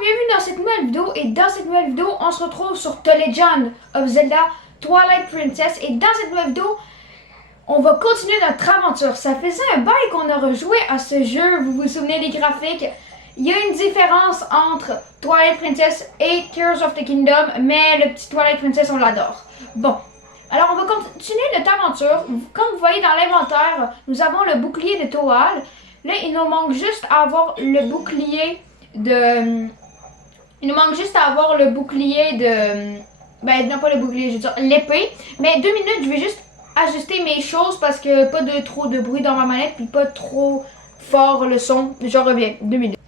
bienvenue dans cette nouvelle vidéo. Et dans cette nouvelle vidéo, on se retrouve sur The Legend of Zelda Twilight Princess. Et dans cette nouvelle vidéo, on va continuer notre aventure. Ça faisait un bail qu'on a rejoué à ce jeu. Vous vous souvenez des graphiques? Il y a une différence entre Twilight Princess et Tears of the Kingdom, mais le petit Twilight Princess, on l'adore. Bon, alors on va continuer notre aventure. Comme vous voyez dans l'inventaire, nous avons le bouclier de Toal. Là, il nous manque juste à avoir le bouclier de... Il nous manque juste à avoir le bouclier de... Ben, non, pas le bouclier, je veux dire l'épée. Mais 2 minutes, je vais juste ajuster mes choses parce que pas de trop de bruit dans ma manette, puis pas trop fort le son. Je reviens, 2 minutes.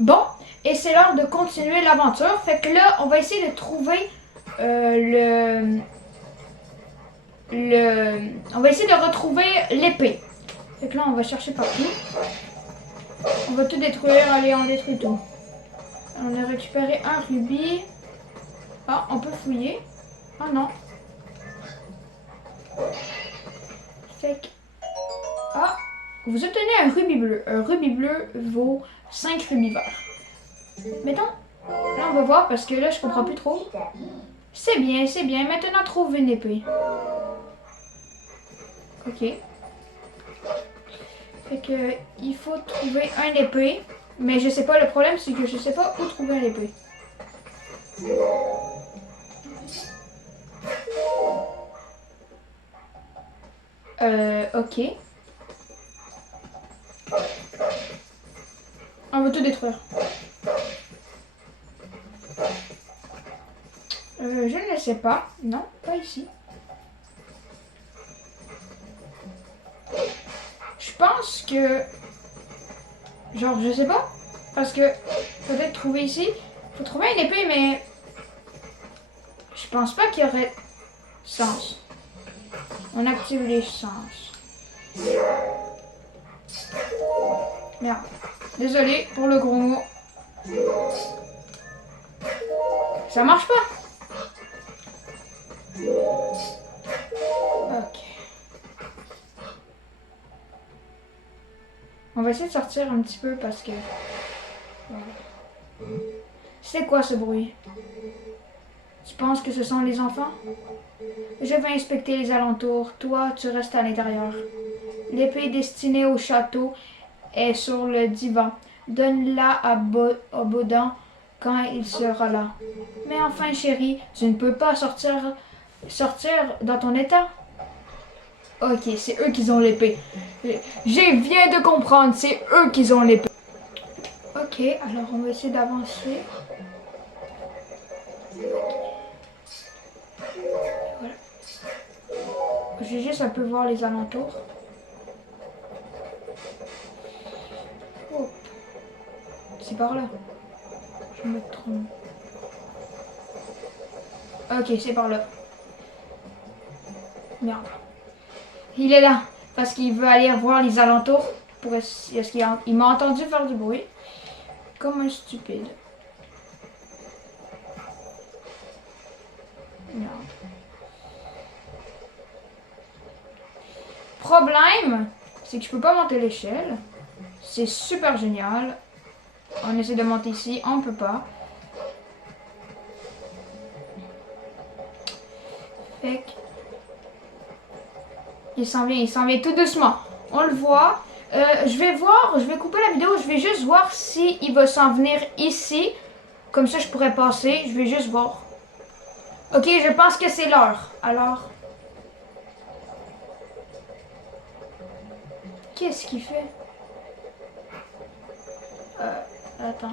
Bon, et c'est l'heure de continuer l'aventure. Fait que là, on va essayer de trouver on va essayer de retrouver l'épée. Fait que là, on va chercher partout. On va tout détruire. Allez, on détruit tout. On a récupéré un rubis. Ah, on peut fouiller. Ah non. Fait que... Ah, vous obtenez un rubis bleu. Un rubis bleu vaut 5 rubis verts. Mettons, là on va voir parce que là je comprends plus trop. C'est bien, c'est bien. Maintenant trouve une épée. Ok. Fait que il faut trouver un épée. Mais je sais pas, le problème c'est que je sais pas où trouver un épée. Ok. On va tout détruire. Je ne sais pas. Non, pas ici. Je pense que... Genre, je sais pas. Parce que peut-être trouver ici. Faut trouver une épée, mais... Je pense pas qu'il y aurait sens. On active les sens. Merde. Désolé pour le gros mot. Ça marche pas. Ok. On va essayer de sortir un petit peu parce que... Voilà. C'est quoi ce bruit? Tu penses que ce sont les enfants? Je vais inspecter les alentours. Toi, tu restes à l'intérieur. L'épée destinée au château est sur le divan. Donne-la à Bodan quand il sera là. Mais enfin, chérie, tu ne peux pas sortir dans ton état. Ok, c'est eux qui ont l'épée. Je viens de comprendre, c'est eux qui ont l'épée. Ok, alors on va essayer d'avancer. Voilà. Je vais juste un peu voir les alentours. Oh. C'est par là. Je me trompe. Ok, c'est par là. Merde. Il est là. Parce qu'il veut aller voir les alentours. Est-ce qu'il m'a entendu faire du bruit? Comme un stupide. Merde. Problème, c'est que je peux pas monter l'échelle. C'est super génial. On essaie de monter ici, on peut pas. Fait que... il s'en vient tout doucement. On le voit. Je vais couper la vidéo. Je vais juste voir si il va s'en venir ici. Comme ça, je pourrais passer. Je vais juste voir. Ok, je pense que c'est l'heure. Alors... Qu'est-ce qu'il fait? Attends.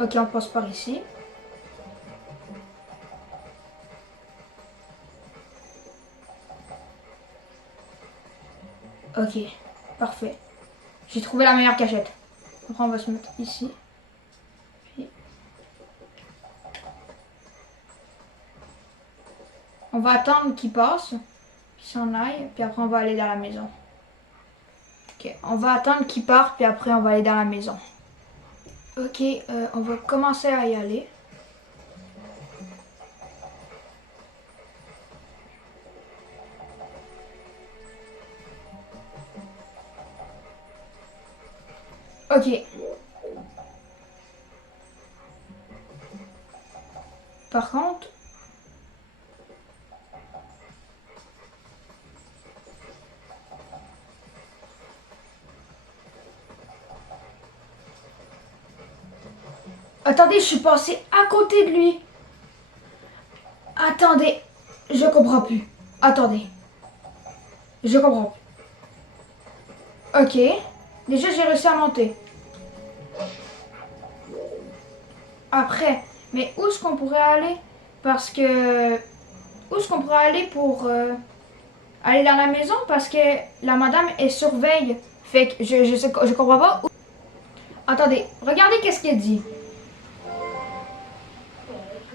Ok, on passe par ici. Ok, parfait. J'ai trouvé la meilleure cachette. Après, on va se mettre ici. Puis... on va attendre qu'il passe, qu'il s'en aille, puis après on va aller dans la maison. Ok, on va attendre qu'il parte, puis après on va aller dans la maison. Ok, on va commencer à y aller. Ok. Par contre... Attendez, je suis passée à côté de lui. Attendez, je comprends plus. Attendez. Je comprends plus. Ok. Déjà, j'ai réussi à monter. Après, mais où est-ce qu'on pourrait aller? Parce que... Où est-ce qu'on pourrait aller pour aller dans la maison? Parce que la madame, elle surveille. Fait que je comprends pas. Attendez, regardez qu'est-ce qu'elle dit.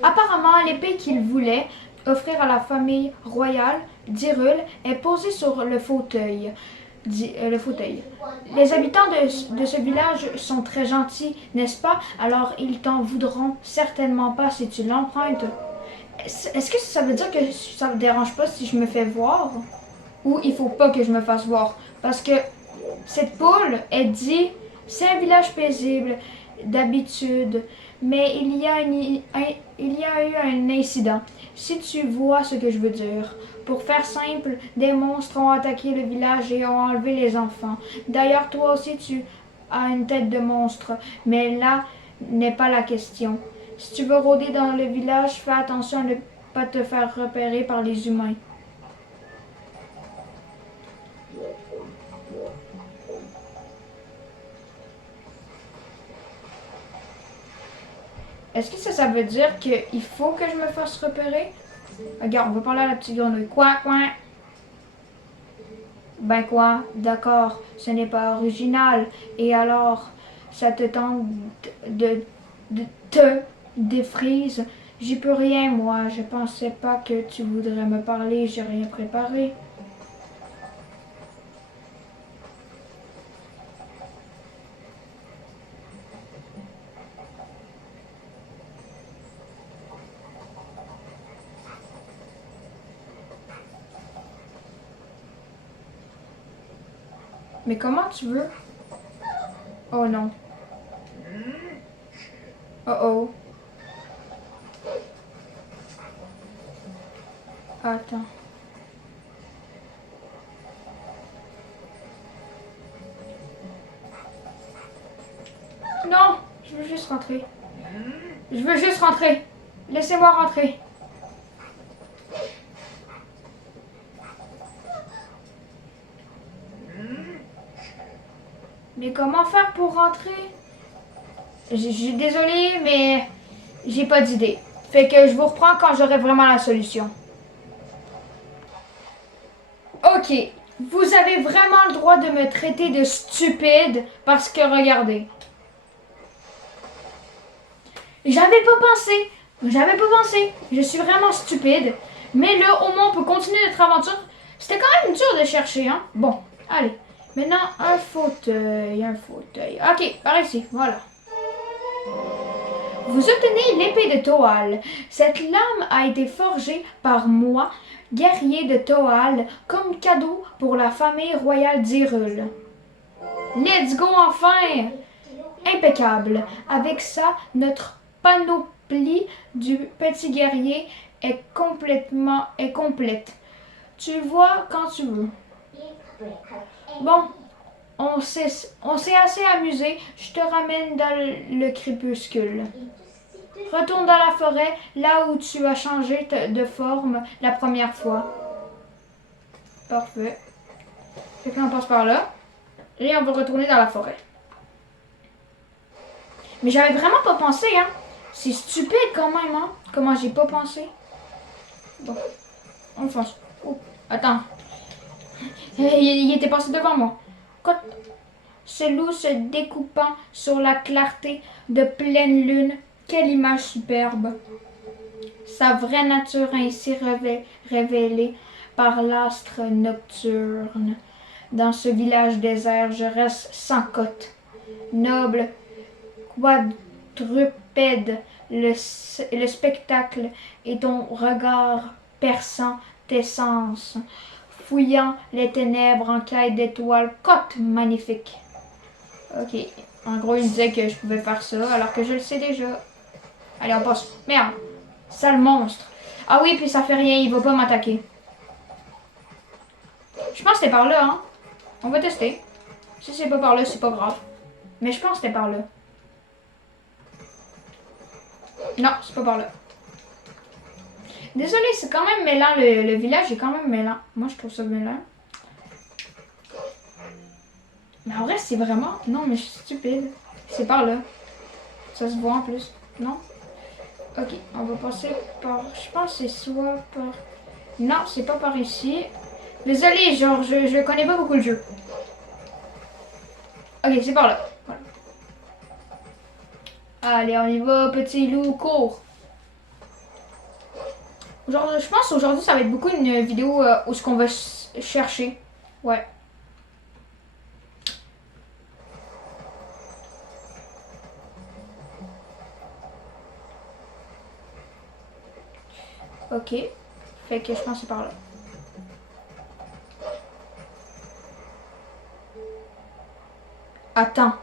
Apparemment, l'épée qu'il voulait offrir à la famille royale d'Hyrule est posée sur le fauteuil. Les habitants de ce village sont très gentils, n'est-ce pas? Alors ils t'en voudront certainement pas si tu l'empruntes. Est-ce que ça veut dire que ça me dérange pas si je me fais voir? Ou il faut pas que je me fasse voir? Parce que cette poule, elle dit, c'est un village paisible d'habitude, mais il y a eu un incident. Si tu vois ce que je veux dire. Pour faire simple, des monstres ont attaqué le village et ont enlevé les enfants. D'ailleurs, toi aussi, tu as une tête de monstre, mais là n'est pas la question. Si tu veux rôder dans le village, fais attention à ne pas te faire repérer par les humains. Est-ce que ça veut dire qu'il faut que je me fasse repérer? Regarde, on va parler à la petite grenouille. Quoi, quoi? Ben quoi? D'accord, ce n'est pas original. Et alors, ça te tente de te défrise? J'y peux rien, moi. Je pensais pas que tu voudrais me parler. J'ai rien préparé. Mais comment tu veux? Oh non. Oh oh. Attends. Non, je veux juste rentrer. Je veux juste rentrer. Laissez-moi rentrer. Mais comment faire pour rentrer? Je suis désolée, mais j'ai pas d'idée. Fait que je vous reprends quand j'aurai vraiment la solution. Ok, vous avez vraiment le droit de me traiter de stupide parce que regardez. J'avais pas pensé. J'avais pas pensé. Je suis vraiment stupide. Mais là, au moins, on peut continuer notre aventure. C'était quand même dur de chercher, hein. Bon, allez. Maintenant, un fauteuil, un fauteuil. Ok, par ici, voilà. Vous obtenez l'épée de Toal. Cette lame a été forgée par moi, guerrier de Toal, comme cadeau pour la famille royale d'Hyrule. Let's go enfin! Impeccable. Avec ça, notre panoplie du petit guerrier est complète. Tu vois quand tu veux. Bon, on s'est assez amusé. Je te ramène dans le crépuscule. Retourne dans la forêt, là où tu as changé de forme la première fois. Parfait. Fait que là, on passe par là. Et on va retourner dans la forêt. Mais j'avais vraiment pas pensé, hein. C'est stupide quand même, hein. Comment j'ai pas pensé. Bon, on fonce. Oh, attends. Il était passé devant moi. Ce loup se découpant sur la clarté de pleine lune. Quelle image superbe. Sa vraie nature ainsi révélée par l'astre nocturne. Dans ce village désert, je reste sans cote. Noble quadrupède, le spectacle et ton regard perçant tes sens, fouillant les ténèbres en quête d'étoiles, cote magnifique. Ok, En gros, il me disait que je pouvais faire ça, alors que je le sais déjà. Allez, on passe. Merde. Sale monstre. Ah oui, puis ça fait rien, il va pas m'attaquer. Je pense que c'était par là, hein. On va tester. Si c'est pas par là, c'est pas grave. Mais je pense que c'était par là. Non, c'est pas par là. Désolé, c'est quand même mêlant. Le village est quand même mêlant. Moi, je trouve ça mêlant. Mais en vrai, c'est vraiment... Non, mais je suis stupide. C'est par là. Ça se voit en plus. Non? Ok, on va passer par... Je pense que c'est soit par... Non, c'est pas par ici. Désolé, genre, je connais pas beaucoup le jeu. Ok, c'est par là. Voilà. Allez, on y va, petit loup, cours. Genre, je pense aujourd'hui, ça va être beaucoup une vidéo où ce qu'on va chercher. Ouais. Ok. Fait que je pense que c'est par là. Attends.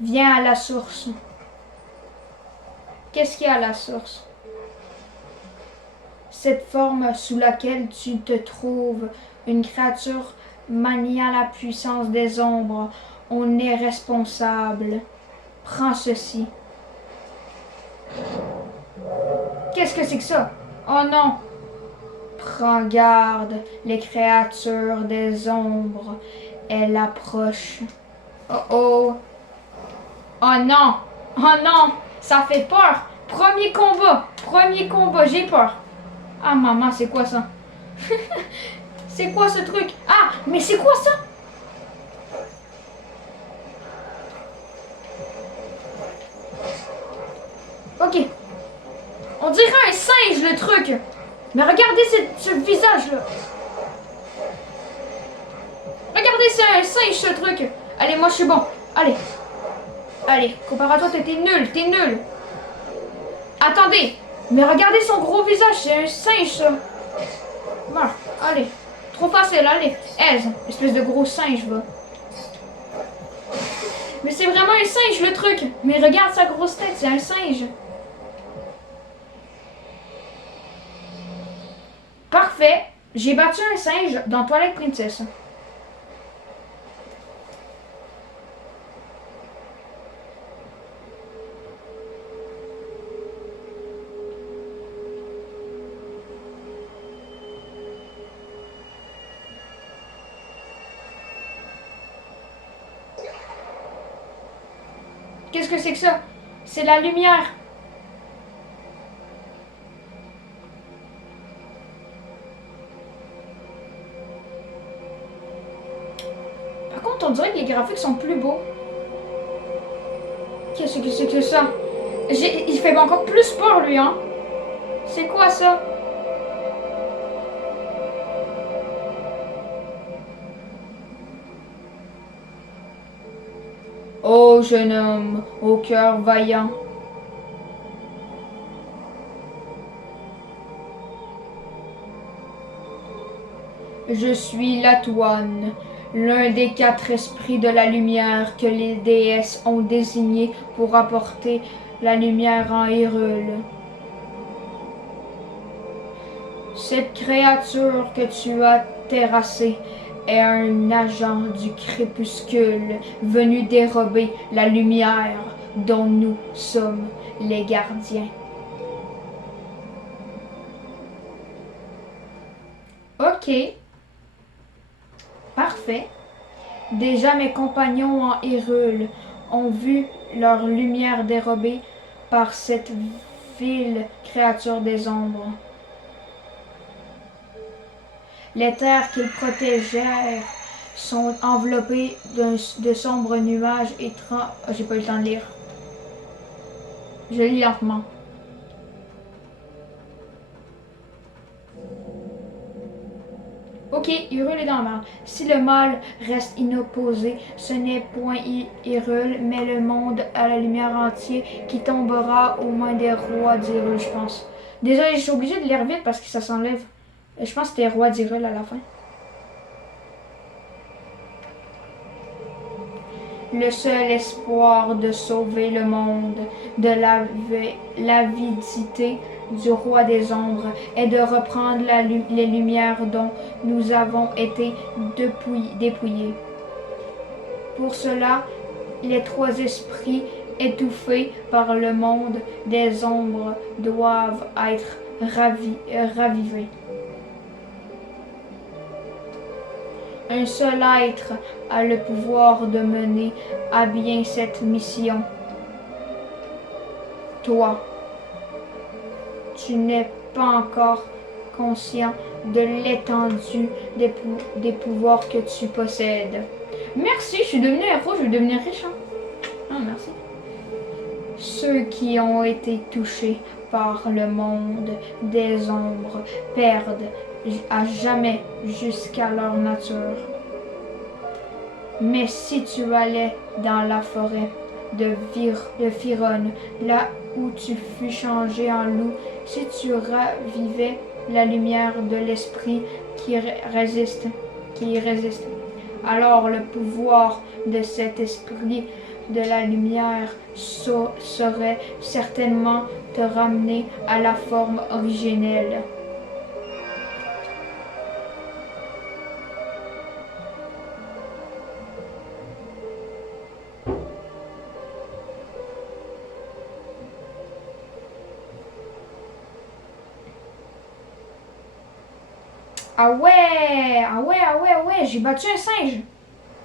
Viens à la source. Qu'est-ce qu'il y a à la source? Cette forme sous laquelle tu te trouves, une créature maniant la puissance des ombres, on est responsable. Prends ceci. Qu'est-ce que c'est que ça? Oh non! Prends garde, les créatures des ombres, elles approchent. Oh oh! Oh non! Oh non! Ça fait peur! Premier combat, j'ai peur. Ah maman, c'est quoi ça? C'est quoi ce truc? Ah, mais c'est quoi ça? Ok. On dirait un singe le truc. Mais regardez ce visage là. Regardez, c'est un singe ce truc. Allez, moi je suis bon. Allez. Allez, comparé à toi, t'es nul. Attendez. Mais regardez son gros visage, c'est un singe ça. Meurs. Allez. Trop facile, allez. Aise, espèce de gros singe va. Mais c'est vraiment un singe le truc. Mais regarde sa grosse tête, c'est un singe. Parfait. J'ai battu un singe dans Twilight Princess. Qu'est-ce que c'est que ça? C'est la lumière. Par contre, on dirait que les graphiques sont plus beaux. Qu'est-ce que c'est que ça? Il fait encore plus peur, lui, hein? C'est quoi ça? Oh, jeune homme, au cœur vaillant. Je suis Latoine, l'un des 4 esprits de la lumière que les déesses ont désigné pour apporter la lumière en Hyrule. Cette créature que tu as terrassée est un agent du crépuscule venu dérober la lumière dont nous sommes les gardiens. Ok. Parfait. Déjà mes compagnons en Hyrule ont vu leur lumière dérobée par cette vile créature des ombres. Les terres qu'ils protégèrent sont enveloppées de sombres nuages étranges. Oh, j'ai pas eu le temps de lire. Je lis lentement. Ok, Hyrule est dans la merde. Si le mal reste inopposé, ce n'est point Hyrule, mais le monde à la lumière entier qui tombera aux mains des rois d'Hyrule, je pense. Désolé, je suis obligée de lire vite parce que ça s'enlève. Je pense que c'était roi d'Hyrule à la fin. Le seul espoir de sauver le monde de l'avidité du roi des ombres est de reprendre les lumières dont nous avons été dépouillés. Pour cela, les trois esprits étouffés par le monde des ombres doivent être ravivés. Un seul être a le pouvoir de mener à bien cette mission. Toi, tu n'es pas encore conscient de l'étendue des pouvoirs que tu possèdes. Merci, je suis devenue héros, je vais devenir riche. Ah, merci. Ceux qui ont été touchés par le monde des ombres perdent à jamais jusqu'à leur nature. Mais si tu allais dans la forêt de Firon, là où tu fus changé en loup, si tu ravivais la lumière de l'esprit qui résiste, alors le pouvoir de cet esprit de la lumière saurait certainement te ramener à la forme originelle. Ah ouais, ah ouais, ah ouais, ah ouais, j'ai battu un singe.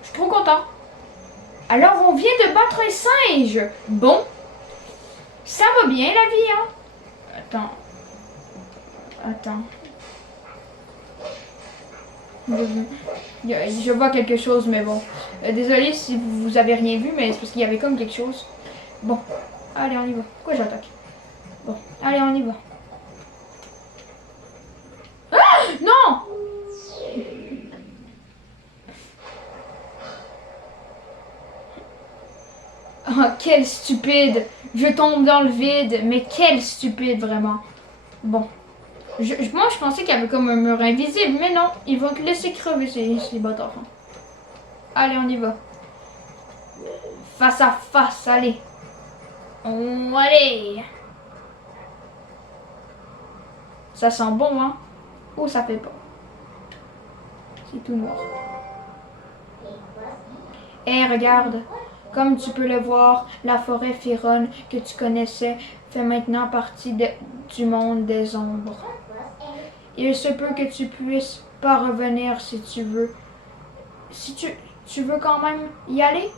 Je suis trop content. Alors on vient de battre un singe. Bon, ça va bien la vie, hein? Attends. Je vois quelque chose, mais bon. Désolé si vous avez rien vu, mais c'est parce qu'il y avait comme quelque chose. Bon, allez, on y va. Pourquoi j'attaque? Bon, allez, on y va. Ah! Non! Oh, quel stupide! Je tombe dans le vide, mais quel stupide, vraiment. Bon. Moi, je pensais qu'il y avait comme un mur invisible, mais non. Ils vont te laisser crever, ces bâtards. Allez, on y va. Face à face, allez. Allez. Ça sent bon, hein? Oh, ça fait pas. C'est tout noir. Hé, regarde. Comme tu peux le voir, la forêt Firon que tu connaissais fait maintenant partie du monde des ombres. Il se peut que tu puisses pas revenir si tu veux. Si tu veux quand même y aller?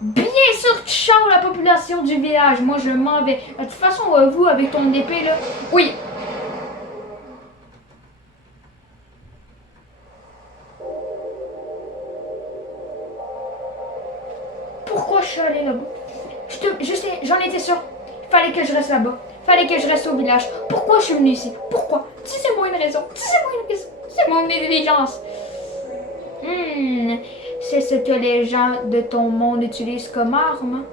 Bien sûr que tu changes la population du village. Moi, je m'en vais. De toute façon, vous, avec ton épée, là... Oui! Pourquoi je suis allée là-bas? Je sais, j'en étais sûre. Fallait que je reste là-bas. Fallait que je reste au village. Pourquoi je suis venue ici? Pourquoi? Dis-moi une raison. Dis-moi une raison. C'est mon intelligence. C'est ce que les gens de ton monde utilisent comme arme.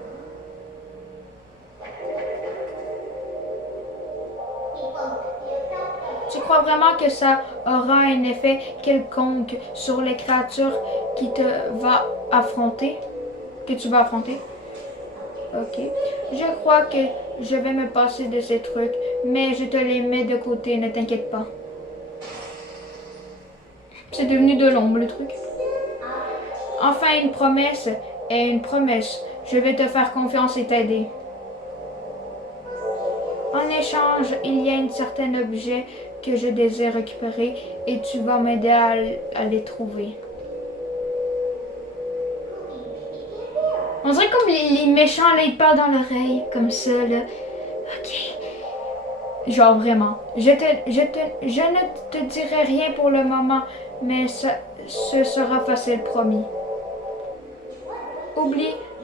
Tu crois vraiment que ça aura un effet quelconque sur les créatures que tu vas affronter? Ok. Je crois que je vais me passer de ces trucs, mais je te les mets de côté, ne t'inquiète pas. C'est devenu de l'ombre, le truc. Enfin, une promesse est une promesse. Je vais te faire confiance et t'aider. En échange, il y a un certain objet que je désire récupérer et tu vas m'aider à les trouver. On dirait comme les méchants, là, ils parlent dans l'oreille, comme ça, là. Ok. Genre, vraiment. Je ne te dirai rien pour le moment, mais ce sera facile, promis.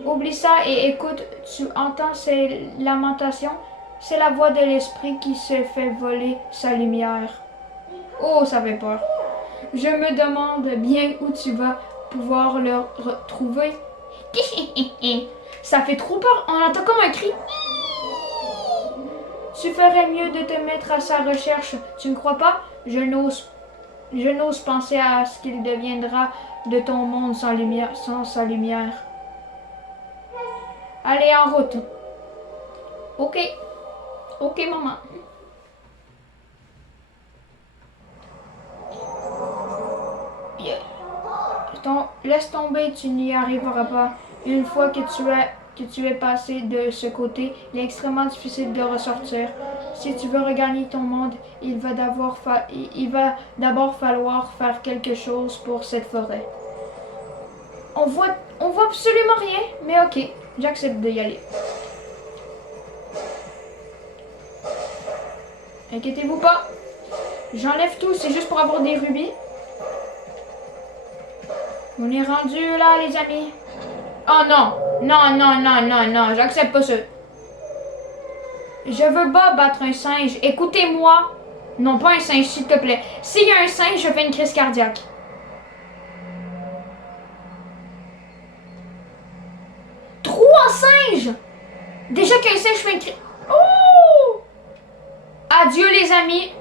Oublie ça et écoute, tu entends ces lamentations? C'est la voix de l'esprit qui se fait voler sa lumière. Oh, ça fait peur. Je me demande bien où tu vas pouvoir le retrouver. Ça fait trop peur, on entend comme un cri. Tu ferais mieux de te mettre à sa recherche, tu ne crois pas? Je n'ose penser à ce qu'il deviendra de ton monde sans sa lumière. Allez, en route. Ok. Ok, maman. Yeah. Laisse tomber, tu n'y arriveras pas. Une fois que tu es passé de ce côté, il est extrêmement difficile de ressortir. Si tu veux regagner ton monde, il va d'abord falloir faire quelque chose pour cette forêt. On voit absolument rien, mais ok, j'accepte d'y aller. Inquiétez-vous pas, j'enlève tout, c'est juste pour avoir des rubis. On est rendu là, les amis. Oh non, non, non, non, non, non, j'accepte pas ça. Je veux pas battre un singe. Écoutez-moi. Non, pas un singe, s'il te plaît. S'il y a un singe, je fais une crise cardiaque. Trois singes! Déjà qu'un singe fait une crise... Oh! Adieu, les amis.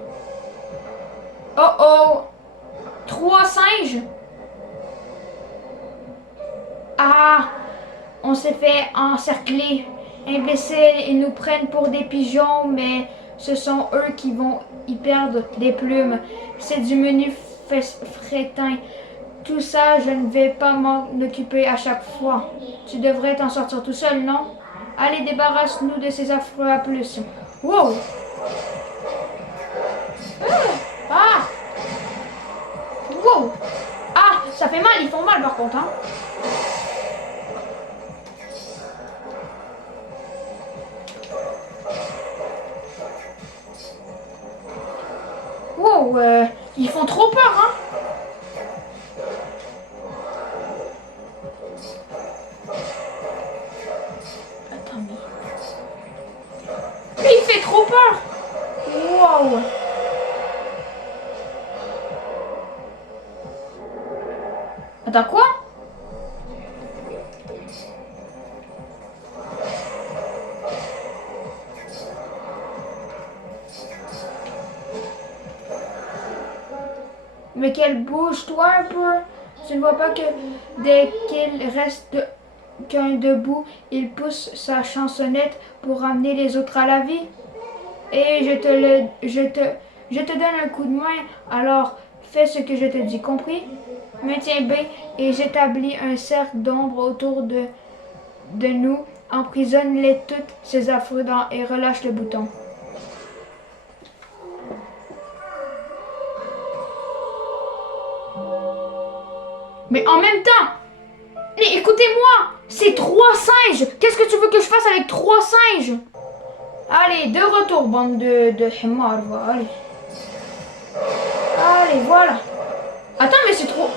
Oh oh. Trois singes? Ah! On s'est fait encercler. Imbéciles, ils nous prennent pour des pigeons, mais ce sont eux qui vont y perdre des plumes. C'est du menu frétin. Tout ça, je ne vais pas m'en occuper à chaque fois. Tu devrais t'en sortir tout seul, non? Allez, débarrasse-nous de ces affreux à plus. Wow! Ah! Wow! Ah! Ça fait mal, ils font mal par contre, hein? Wow! Ils font trop peur, hein? Attends, mais il fait trop peur! Wow! Attends, quoi? Mais qu'elle bouge-toi un peu. Tu ne vois pas que dès qu'il reste qu'un debout, il pousse sa chansonnette pour ramener les autres à la vie? Et je te donne un coup de main, alors fais ce que je te dis, compris? Maintiens B et j'établis un cercle d'ombre autour de nous. Emprisonne-les toutes ces affreux et relâche le bouton. Mais en même temps, mais écoutez-moi, c'est trois singes. Qu'est-ce que tu veux que je fasse avec trois singes? Allez, de retour, bande de hémar, allez. Allez, voilà. Attends, mais c'est trop...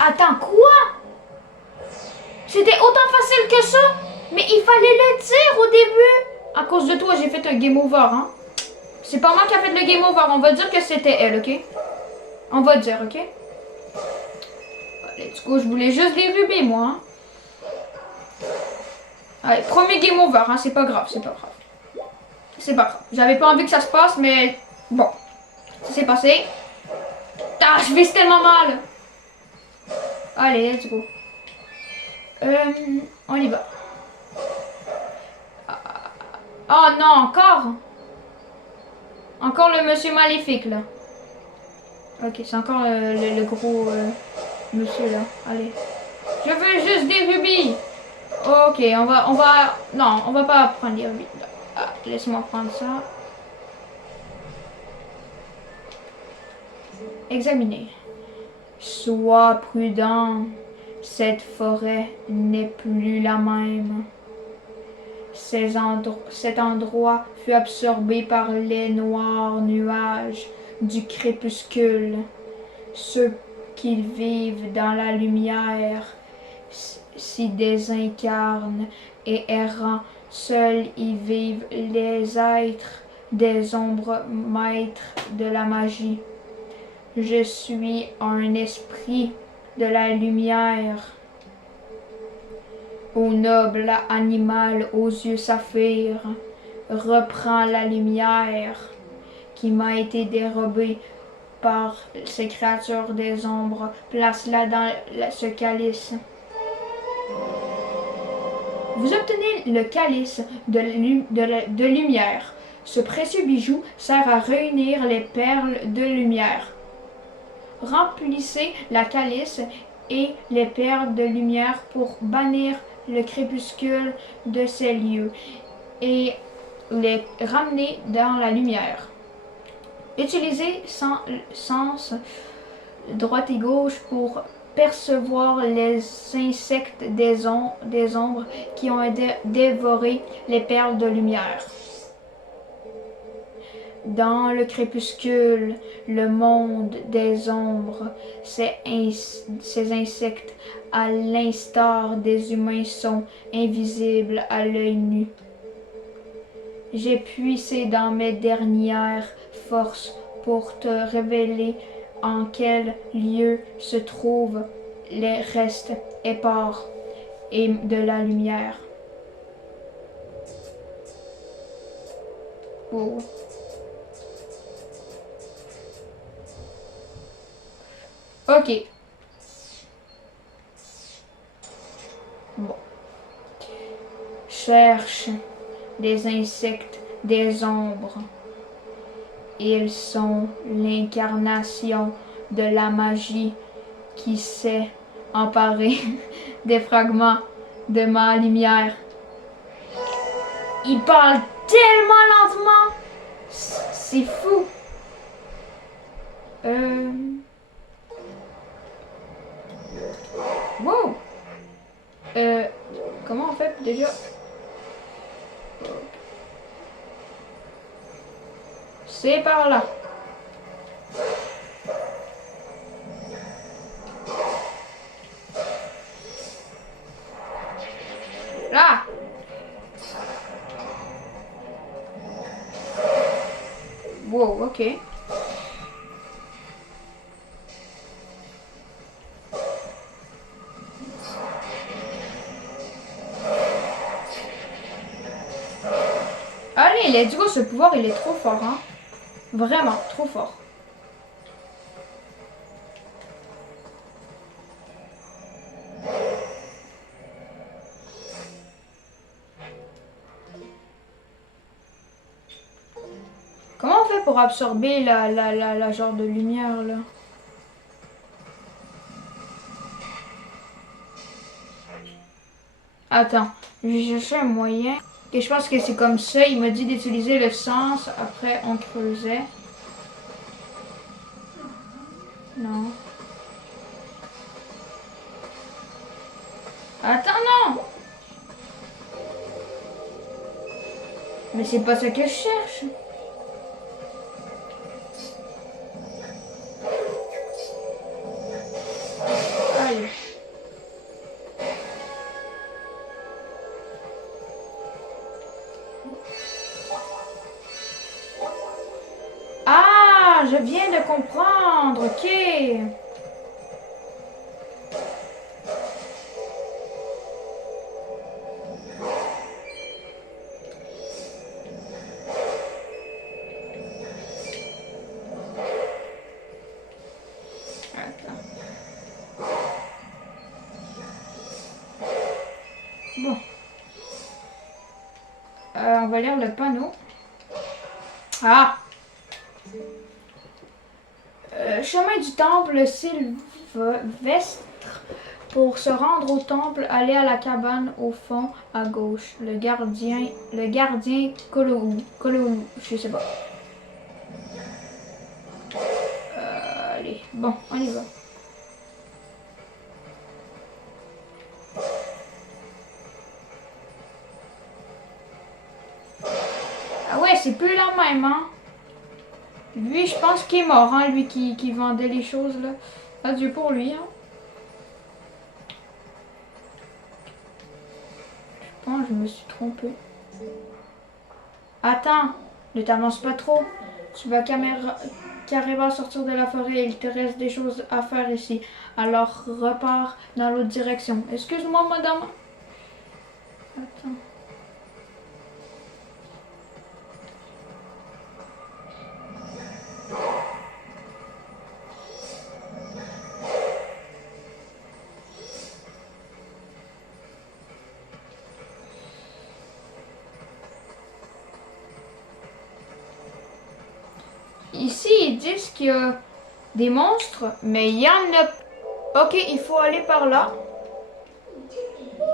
Attends, quoi? C'était autant facile que ça? Mais il fallait le dire au début. À cause de toi, j'ai fait un game over, hein. C'est pas moi qui a fait le game over. On va dire que c'était elle, ok? On va dire, ok? Let's go, je voulais juste des rubis, moi. Hein. Allez, premier game over, hein. C'est pas grave, c'est pas grave. C'est pas grave. J'avais pas envie que ça se passe, mais bon. Ça s'est passé. Ah, je vise tellement mal. Allez, let's go. On y va. Oh non, encore? Encore le monsieur maléfique, là. Ok, c'est encore le gros monsieur, là. Allez. Je veux juste des rubis. Ok, non, on va pas prendre des rubis. Ah, laisse-moi prendre ça. Examiner. Sois prudent. Cette forêt n'est plus la même. Cet endroit fut absorbé par les noirs nuages du crépuscule. Ceux qui vivent dans la lumière s'y désincarnent et errant, seuls y vivent les êtres des ombres maîtres de la magie. Je suis un esprit de la lumière. Ô noble animal aux yeux saphirs, reprends la lumière. qui m'a été dérobée par ces créatures des ombres. Place-la dans ce calice. Vous obtenez le calice de lumière. Ce précieux bijou sert à réunir les perles de lumière. Remplissez la calice et les perles de lumière pour bannir le crépuscule de ces lieux et les ramener dans la lumière. Utilisez sens droite et gauche pour percevoir les insectes des ombres qui ont dévoré les perles de lumière. Dans le crépuscule, le monde des ombres, ces insectes, à l'instar des humains, sont invisibles à l'œil nu. J'ai puisé dans mes dernières forces pour te révéler en quel lieu se trouvent les restes épars et de la lumière. Oh. Ok. Bon. Cherche des insectes des ombres. Ils sont l'incarnation de la magie qui s'est emparée des fragments de ma lumière. Il parle tellement lentement. C'est fou. Wow. Comment on fait déjà? C'est par là. Là. Wow, ok. Allez, let's go, ce pouvoir il est trop fort, hein. Vraiment, trop fort. Comment on fait pour absorber la genre de lumière là? Attends, je vais chercher un moyen. Et je pense que c'est comme ça. Il m'a dit d'utiliser le sens. Après, on creusait. Non. Attends, non! Mais c'est pas ça que je cherche. Allez. Ah, je viens de comprendre. Ok. Bon. On va lire le panneau. Ah! Chemin du temple Sylvestre. Pour se rendre au temple, allez à la cabane au fond à gauche. Le gardien Koloulou, je sais pas. Allez, bon, on y va. Ah ouais, c'est plus la même, hein. Lui, je pense qu'il est mort, hein, lui qui vendait les choses, là. Adieu pour lui, hein. Je pense que je me suis trompée. Attends, ne t'avance pas trop. Tu vas carrément sortir de la forêt. Il te reste des choses à faire ici. Alors repars dans l'autre direction. Excuse-moi, madame. Attends. ici, ils disent qu'il y a des monstres, mais il y en a... Ok, il faut aller par là.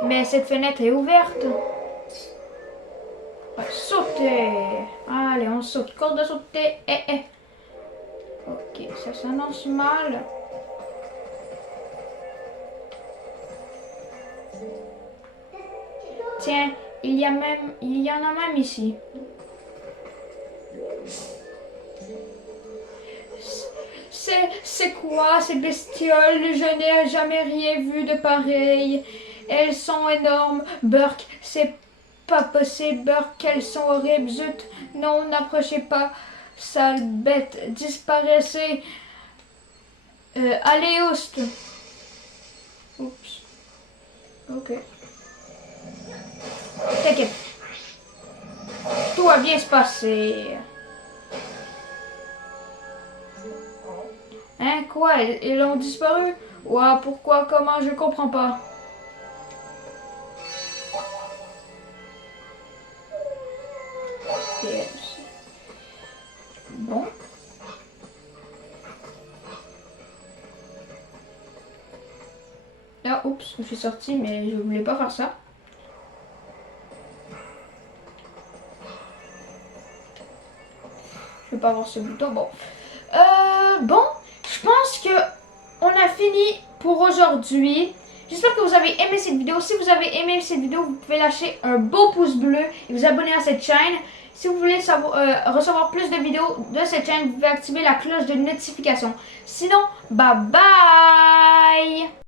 Mais cette fenêtre est ouverte. On va sauter. Allez, on saute. Corde à sauter. Ok, ça s'annonce mal. Tiens, il y en a même ici. C'est quoi ces bestioles? Je n'ai jamais rien vu de pareil. Elles sont énormes. Burke, c'est pas possible. Burke, elles sont horribles. Zut, non, n'approchez pas. Sale bête, disparaissez. Allez, Oust. Oups. Ok. T'inquiète. Tout va bien se passer. Hein, quoi? Ils ont disparu? Ouah, pourquoi? Comment? Je comprends pas. Bon. Ah, oups, je suis sortie, mais je voulais pas faire ça. Je vais pas avoir ce bouton. Bon. Bon, je pense que on a fini pour aujourd'hui. J'espère que vous avez aimé cette vidéo. Si vous avez aimé cette vidéo, vous pouvez lâcher un beau pouce bleu et vous abonner à cette chaîne. Si vous voulez recevoir plus de vidéos de cette chaîne, vous pouvez activer la cloche de notification. Sinon, bye bye!